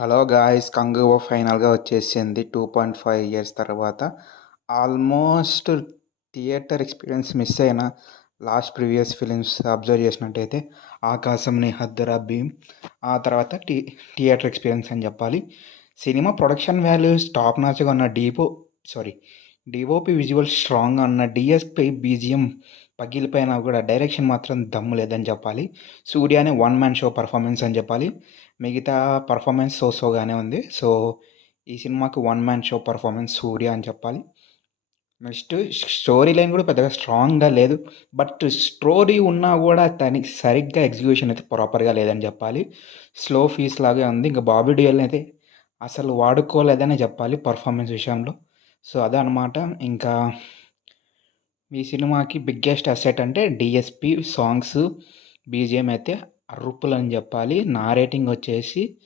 Hello guys, Kanguva ఫైనల్గా వచ్చేసింది 2.5 years తర్వాత. ఆల్మోస్ట్ థియేటర్ ఎక్స్పీరియన్స్ మిస్ అయిన లాస్ట్ ప్రీవియస్ ఫిలిమ్స్ అబ్జర్వ్ చేసినట్టయితే ఆకాశంని, హద్దురా, భీమ్, ఆ తర్వాత థియేటర్ ఎక్స్పీరియన్స్ అని చెప్పాలి. సినిమా ప్రొడక్షన్ వాల్యూస్ టాప్ నాచ్గా ఉన్న డిఓపి విజువల్ స్ట్రాంగ్గా ఉన్న డిఎస్పి బీజిఎం పగిలిపోయినా కూడా డైరెక్షన్ మాత్రం దమ్ము లేదని చెప్పాలి. సూర్యాని వన్ మ్యాన్ షో పర్ఫార్మెన్స్ అని చెప్పాలి. మిగతా పర్ఫార్మెన్స్ సోగానే ఉంది. సో ఈ సినిమాకి వన్ మ్యాన్ షో పర్ఫార్మెన్స్ సూర్య అని చెప్పాలి. నెక్స్ట్ స్టోరీ లైన్ కూడా పెద్దగా స్ట్రాంగ్గా లేదు. బట్ స్టోరీ ఉన్నా కూడా దానికి సరిగ్గా ఎగ్జిక్యూషన్ అయితే ప్రాపర్గా లేదని చెప్పాలి. స్లో ఫీస్ లాగే ఉంది. ఇంకా బాబీ డియోల్ని అయితే అసలు వాడుకోలేదనే చెప్పాలి పర్ఫార్మెన్స్ విషయంలో. సో అదే అనమాట. ఇంకా ఈ సినిమాకి బిగ్గెస్ట్ అసెట్ అంటే డిఎస్పి సాంగ్స్, బీజిఎం అయితే అరుపులు అని చెప్పాలి. నా రేటింగ్ వచ్చేసి